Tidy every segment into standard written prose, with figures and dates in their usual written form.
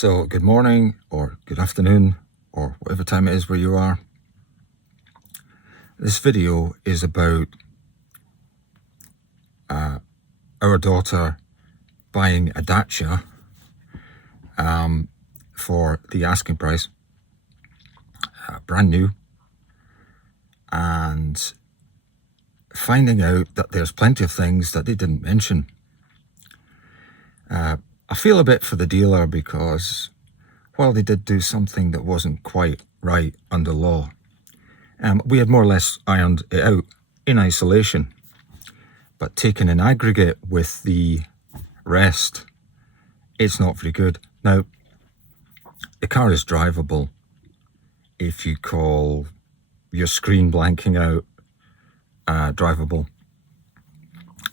So good morning or good afternoon or whatever time it is where you are. This video is about our daughter buying a Dacia for the asking price, brand new, and finding out that there's plenty of things that they didn't mention. I feel a bit for the dealer because while they did do something that wasn't quite right under law, we had more or less ironed it out in isolation, but taken in aggregate with the rest, it's not very good. Now, the car is drivable if you call your screen blanking out drivable,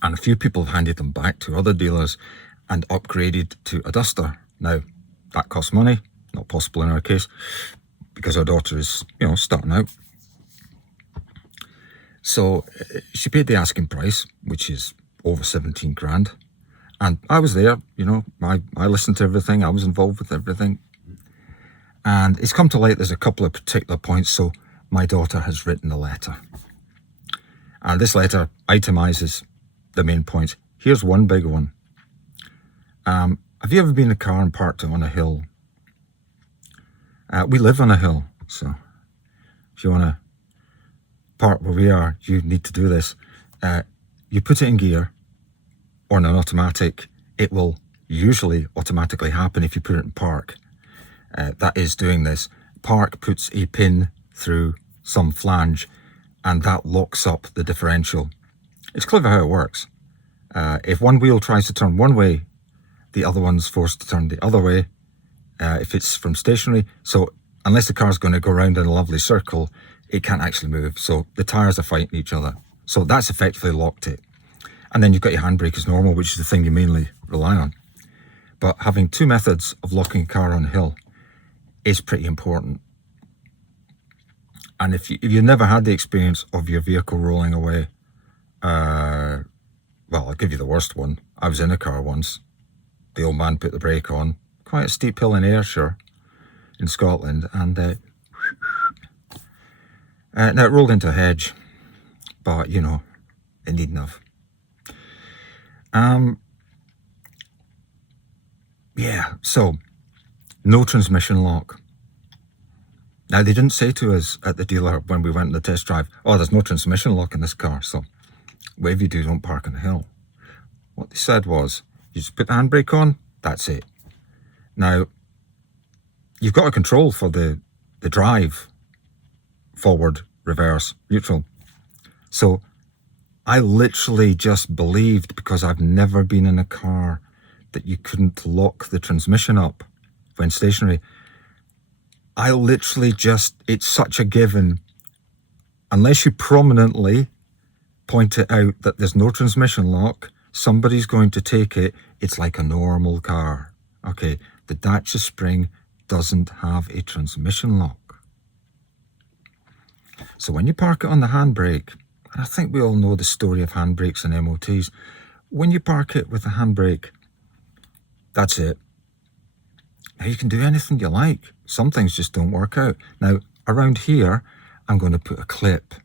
and a few people have handed them back to other dealers and upgraded to a Duster. Now, that costs money, not possible in our case, because our daughter is, starting out. So she paid the asking price, which is over 17 grand. And I was there, I listened to everything. I was involved with everything. And it's come to light there's a couple of particular points. So my daughter has written a letter. And this letter itemizes the main points. Here's one big one. Have you ever been in a car and parked it on a hill? We live on a hill, so if you want to park where we are, you need to do this. You put it in gear or in an automatic. It will usually automatically happen if you put it in park. That is doing this. Park puts a pin through some flange and that locks up the differential. It's clever how it works. If one wheel tries to turn one way, the other one's forced to turn the other way if it's from stationary. So unless the car's going to go around in a lovely circle, it can't actually move. So the tyres are fighting each other. So that's effectively locked it. And then you've got your handbrake as normal, which is the thing you mainly rely on. But having two methods of locking a car on a hill is pretty important. And if you've never had the experience of your vehicle rolling away, well, I'll give you the worst one. I was in a car once. The old man put the brake on, quite a steep hill in Ayrshire in Scotland, and now it rolled into a hedge, but it needn't have. Yeah, so no transmission lock. Now, they didn't say to us at the dealer when we went on the test drive, oh, there's no transmission lock in this car, so whatever you do, don't park on the hill. What they said was, you just put the handbrake on, that's it. Now, you've got a control for the drive, forward, reverse, neutral. So I literally just believed, because I've never been in a car, that you couldn't lock the transmission up when stationary. I literally it's such a given. Unless you prominently point it out that there's no transmission lock, somebody's going to take it. It's like a normal car. Okay, the Dacia Spring doesn't have a transmission lock. So when you park it on the handbrake, and I think we all know the story of handbrakes and MOTs, when you park it with the handbrake, that's it. Now you can do anything you like. Some things just don't work out. Now, around here, I'm going to put a clip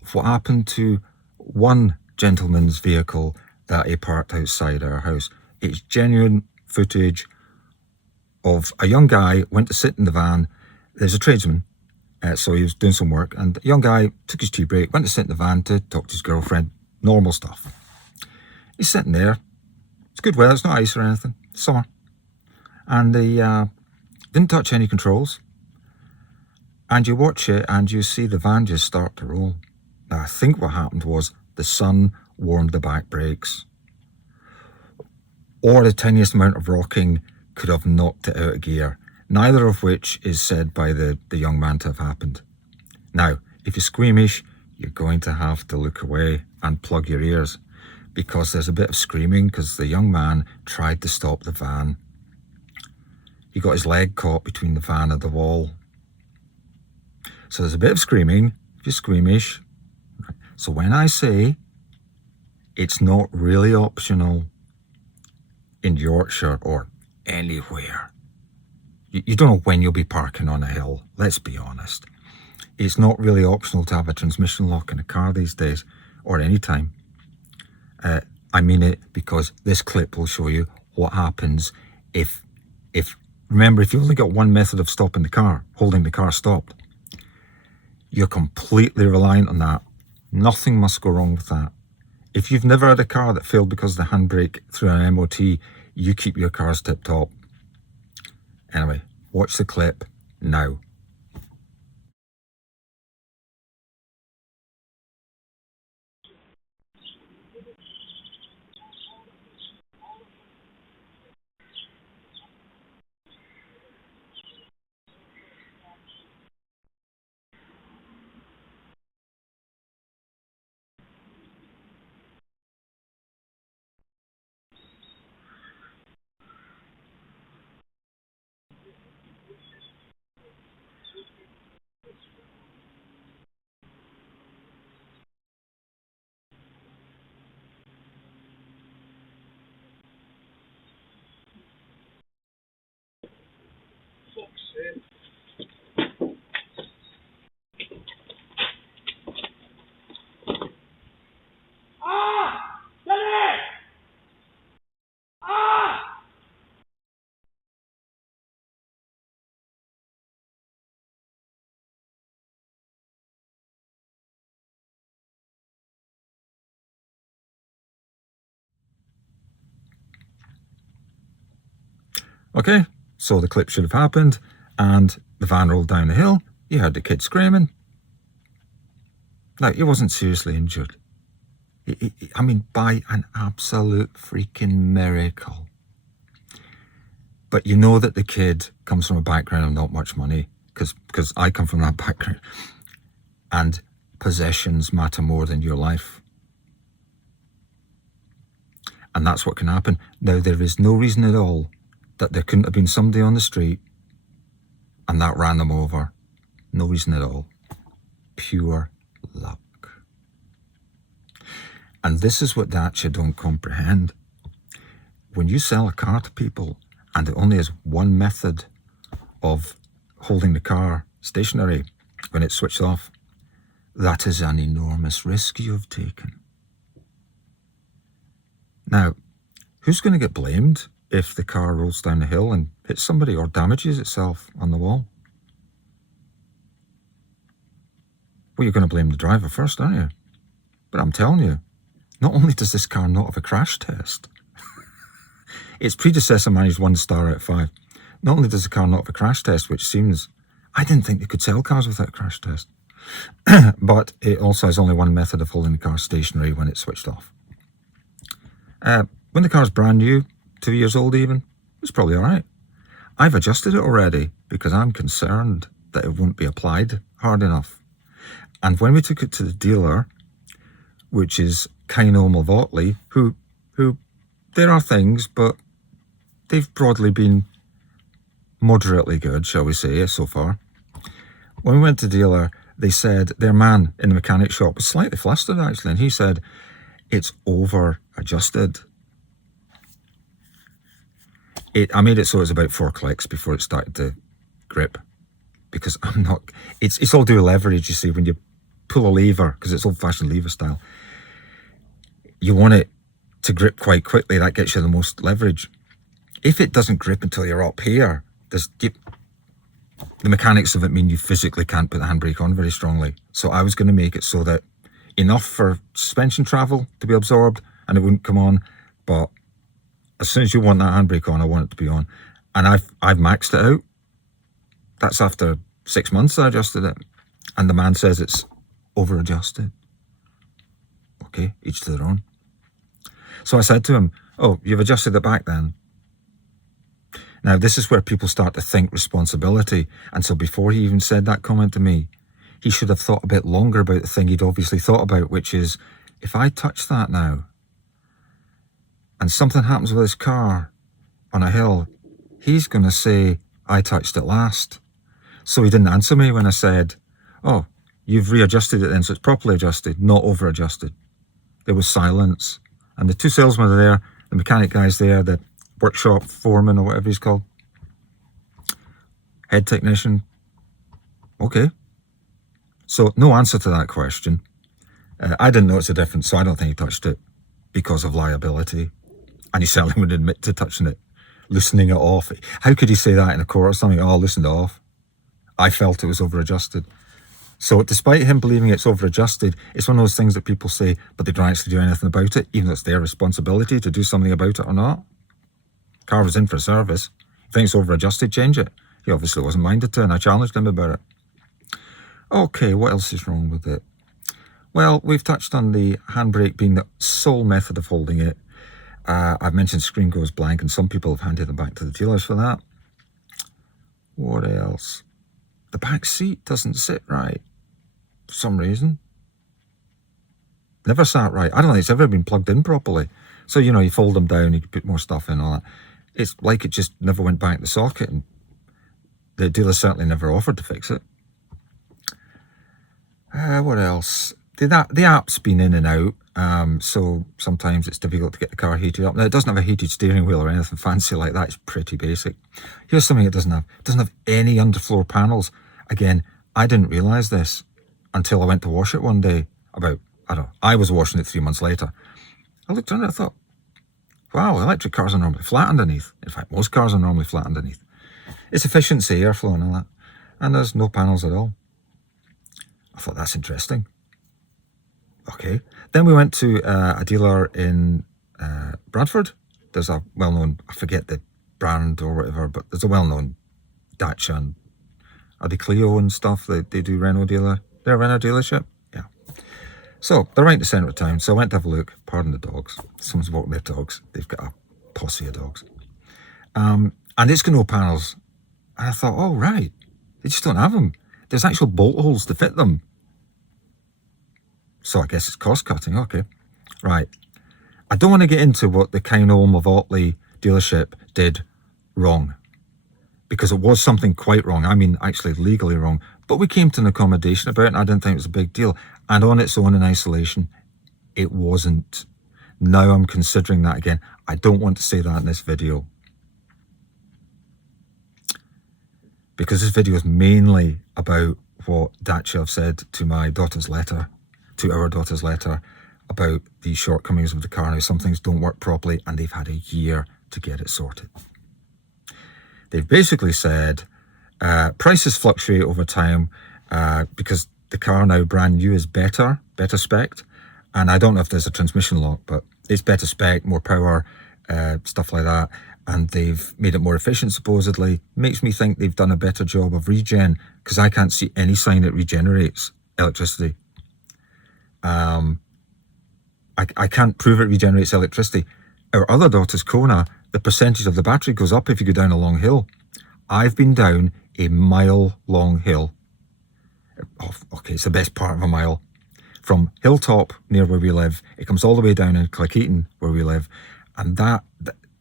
of what happened to one gentleman's vehicle that he parked outside our house. It's genuine footage of a young guy went to sit in the van. There's a tradesman, so he was doing some work, and a young guy took his tea break, went to sit in the van to talk to his girlfriend. Normal stuff. He's sitting there. It's good weather. It's not ice or anything. It's summer. And he didn't touch any controls. And you watch it and you see the van just start to roll. Now, I think what happened was the sun warmed the back brakes, or the tiniest amount of rocking could have knocked it out of gear, neither of which is said by the young man to have happened. Now, if you're squeamish, you're going to have to look away and plug your ears, because there's a bit of screaming, because the young man tried to stop the van. He got his leg caught between the van and the wall. So there's a bit of screaming if you're squeamish. So when I say it's not really optional in Yorkshire or anywhere, You don't know when you'll be parking on a hill, let's be honest. It's not really optional to have a transmission lock in a car these days, or any time. I mean it because this clip will show you what happens if remember, if you've only got one method of stopping the car, holding the car stopped, you're completely reliant on that. Nothing must go wrong with that. If you've never had a car that failed because of the handbrake through an MOT, you keep your cars tip top. Anyway, watch the clip now. Okay, so the clip should have happened, and the van rolled down the hill. You heard the kid screaming. Now, he wasn't seriously injured. I mean, by an absolute freaking miracle. But you know that the kid comes from a background of not much money, because I come from that background. And possessions matter more than your life. And that's what can happen. Now, there is no reason at all that there couldn't have been somebody on the street and that ran them over. No reason at all. Pure luck. And this is what Dacia don't comprehend. When you sell a car to people and it only has one method of holding the car stationary when it's switched off, that is an enormous risk you've taken. Now, who's going to get blamed if the car rolls down the hill and hits somebody or damages itself on the wall? Well, you're going to blame the driver first, aren't you? But I'm telling you, not only does this car not have a crash test, its predecessor managed 1 star out of 5. Not only does the car not have a crash test, which seems, I didn't think they could sell cars without a crash test, but it also has only one method of holding the car stationary when it's switched off. When the car's brand new, 2 years old even, it's probably all right. I've adjusted it already because I'm concerned that it won't be applied hard enough. And when we took it to the dealer, which is Kino Malvotley, who there are things, but they've broadly been moderately good, shall we say, so far. When we went to the dealer, they said their man in the mechanic shop was slightly flustered actually, and he said it's over adjusted. I made it so it was about 4 clicks before it started to grip, because I'm not, it's all due to leverage, you see. When you pull a lever, because it's old-fashioned lever style, you want it to grip quite quickly. That gets you the most leverage. If it doesn't grip until you're up here, the mechanics of it mean you physically can't put the handbrake on very strongly. So I was going to make it so that enough for suspension travel to be absorbed and it wouldn't come on, but as soon as you want that handbrake on, I want it to be on. And I've maxed it out. That's after 6 months I adjusted it, and the man says it's over adjusted. Okay, each to their own. So I said to him, oh, you've adjusted it back then? Now, this is where people start to think responsibility. And so before he even said that comment to me, he should have thought a bit longer about the thing he'd obviously thought about, which is, if I touch that now and something happens with his car on a hill, he's going to say, I touched it last. So he didn't answer me when I said, oh, you've readjusted it then, so it's properly adjusted, not over adjusted. There was silence. And the 2 salesmen are there, the mechanic guy's there, the workshop foreman or whatever he's called. Head technician. Okay. So no answer to that question. I didn't notice a difference, so I don't think he touched it because of liability. And he certainly wouldn't admit to touching it, loosening it off. How could he say that in a court or something? Oh, I loosened it off. I felt it was over-adjusted. So despite him believing it's over-adjusted, it's one of those things that people say, but they don't actually do anything about it, even though it's their responsibility to do something about it or not. Car was in for service. If you think it's over-adjusted, change it. He obviously wasn't minded to, and I challenged him about it. Okay, what else is wrong with it? Well, we've touched on the handbrake being the sole method of holding it. I've mentioned screen goes blank, and some people have handed them back to the dealers for that. What else? The back seat doesn't sit right for some reason. Never sat right. I don't think it's ever been plugged in properly. So, you know, you fold them down, you can put more stuff in, all that. It's like it just never went back in the socket, and the dealer certainly never offered to fix it. What else? The app's been in and out, so sometimes it's difficult to get the car heated up. Now, it doesn't have a heated steering wheel or anything fancy like that. It's pretty basic. Here's something it doesn't have. It doesn't have any underfloor panels. Again, I didn't realise this until I went to wash it one day. I was washing it 3 months later. I looked around and I thought, wow, electric cars are normally flat underneath. In fact, most cars are normally flat underneath. It's efficiency, airflow and all that. And there's no panels at all. I thought, that's interesting. Okay. Then we went to a dealer in Bradford. There's a well-known, I forget the brand or whatever, but there's a well-known Dacia and are they Clio and stuff. They do Renault dealer. They're a Renault dealership. Yeah. So they're right in the centre of town. So I went to have a look. Pardon the dogs. Someone's walking their dogs. They've got a posse of dogs. And it's got no panels. And I thought, oh, right. They just don't have them. There's actual bolt holes to fit them. So I guess it's cost cutting. Okay. Right. I don't want to get into what the Kynholm of Otley dealership did wrong, because it was something quite wrong. I mean, actually legally wrong. But we came to an accommodation about it, and I didn't think it was a big deal. And on its own in isolation, it wasn't. Now I'm considering that again. I don't want to say that in this video, because this video is mainly about what Dacia have said to my daughter's letter, to our daughter's letter, about the shortcomings of the car. Now, some things don't work properly, and they've had a year to get it sorted. They've basically said prices fluctuate over time because the car now brand new is better spec. And I don't know if there's a transmission lock, but it's better spec, more power, stuff like that. And they've made it more efficient, supposedly. Makes me think they've done a better job of regen, because I can't see any sign it regenerates electricity. I can't prove it regenerates electricity. Our other daughter's Kona, the percentage of the battery goes up if you go down a long hill. I've been down a mile-long hill. Oh, okay, it's the best part of a mile. From Hilltop, near where we live, it comes all the way down in Cleckheaton, where we live. And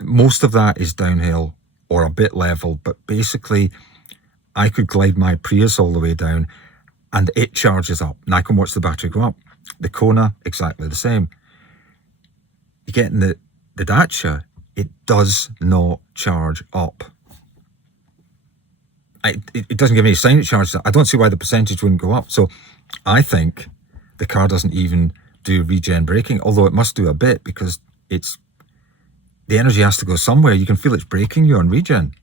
most of that is downhill or a bit level, but basically I could glide my Prius all the way down and it charges up, and I can watch the battery go up. The Kona, exactly the same. You get in the Dacia, it does not charge up. It doesn't give any sign it charges up. I don't see why the percentage wouldn't go up. So I think the car doesn't even do regen braking, although it must do a bit, because the energy has to go somewhere. You can feel it's braking you on regen.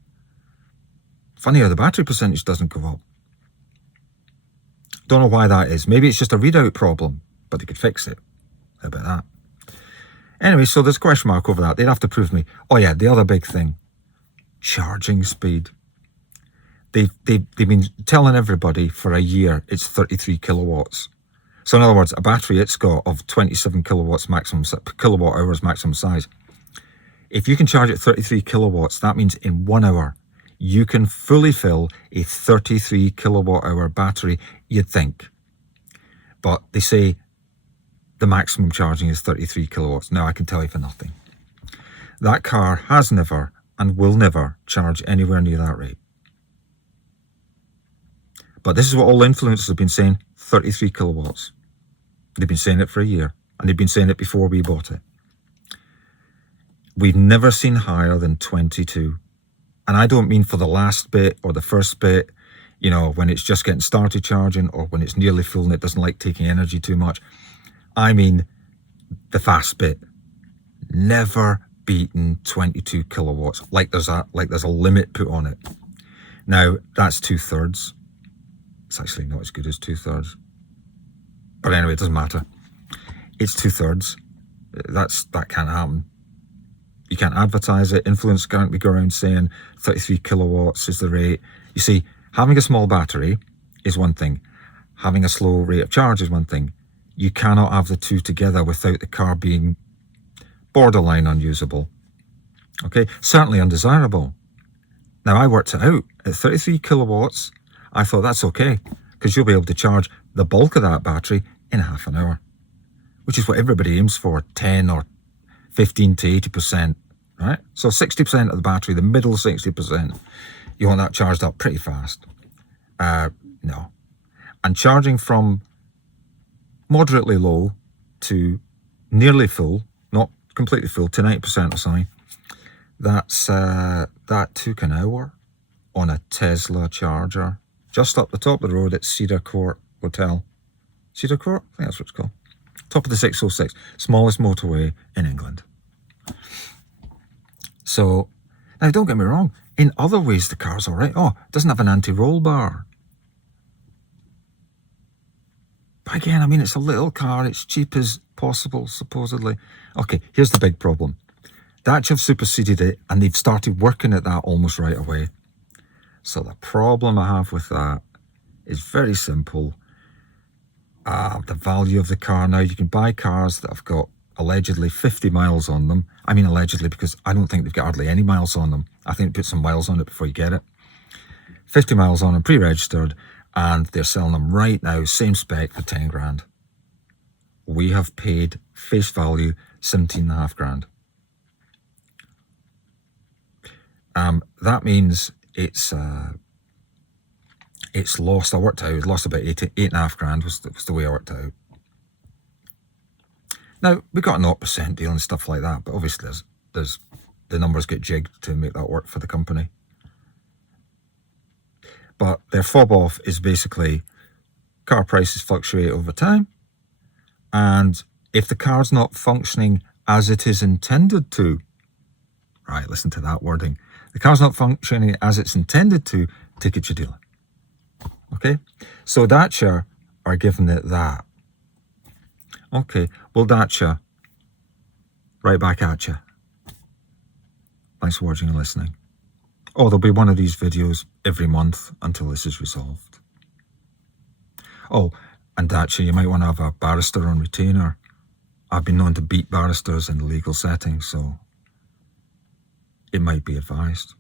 Funny how the battery percentage doesn't go up. Don't know why that is. Maybe it's just a readout problem, but they could fix it. How about that? Anyway, so there's a question mark over that. They'd have to prove to me. Oh yeah, the other big thing, charging speed. They've been telling everybody for a year it's 33 kilowatts. So in other words, a battery it's got of 27 kilowatts maximum, kilowatt hours maximum size. If you can charge it 33 kilowatts, that means in 1 hour, you can fully fill a 33 kilowatt hour battery, you'd think. But they say the maximum charging is 33 kilowatts. Now I can tell you for nothing. That car has never and will never charge anywhere near that rate. But this is what all influencers have been saying, 33 kilowatts. They've been saying it for a year, and they've been saying it before we bought it. We've never seen higher than 22. And I don't mean for the last bit or the first bit, you know, when it's just getting started charging or when it's nearly full and it doesn't like taking energy too much. I mean the fast bit. Never beaten 22 kilowatts. Like there's a limit put on it. Now that's 2/3. It's actually not as good as 2/3. But anyway, it doesn't matter. It's 2/3. That can't happen. You can't advertise it. Influencers can't be going around saying 33 kilowatts is the rate. You see, having a small battery is one thing. Having a slow rate of charge is one thing. You cannot have the two together without the car being borderline unusable. Okay, certainly undesirable. Now, I worked it out. At 33 kilowatts, I thought that's okay, because you'll be able to charge the bulk of that battery in half an hour, which is what everybody aims for, 10 or 15 to 80%, right? So 60% of the battery, the middle 60%, you want that charged up pretty fast. No. And charging from moderately low to nearly full, not completely full, to 90% or something, that took an hour on a Tesla charger, just up the top of the road at Cedar Court Hotel. Cedar Court? I think that's what it's called. Top of the 606, smallest motorway in England. So, now don't get me wrong, in other ways the car's all right. Oh, it doesn't have an anti-roll bar. But again, I mean, it's a little car, it's cheap as possible, supposedly. Okay, here's the big problem. Dacia have superseded it, and they've started working at that almost right away. So the problem I have with that is very simple. The value of the car. Now, you can buy cars that have got allegedly 50 miles on them. I mean allegedly because I don't think they've got hardly any miles on them. I think put some miles on it before you get it. 50 miles on them, pre-registered, and they're selling them right now, same spec, for 10 grand. We have paid face value 17.5 grand. That means it's lost. I worked out, it lost about 8.5 grand was the way I worked out. Now, we got a 0% deal and stuff like that, but obviously there's the numbers get jigged to make that work for the company. But their fob off is basically car prices fluctuate over time, and if the car's not functioning as it is intended to, right, listen to that wording, the car's not functioning as it's intended to, take it to your dealer. Okay, so Dacia are giving it that. Okay, well, Dacia, right back at you. Thanks for watching and listening. Oh, there'll be one of these videos every month until this is resolved. Oh, and Dacia, you might want to have a barrister on retainer. I've been known to beat barristers in legal settings, so it might be advised.